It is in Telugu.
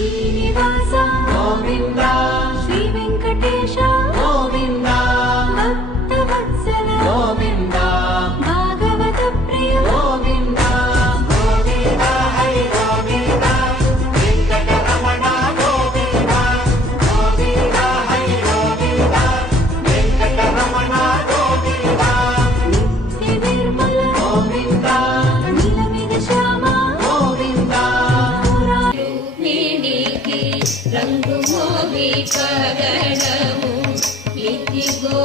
శ్రీనివాస గోవింద శ్రీ వెంకటేశ గోవింద భక్తవత్సల గోవింద భాగవత ప్రియ గోవింద గోవింద హరి గోవింద వెంకటరమణ గోవింద గోవింద హరి గోవింద వెంకటరమణ గోవింద నిత్య నిర్మల గోవింద నీలమిద శ్యామ గోవింద రంగు మోగి పగడము ఇదిగో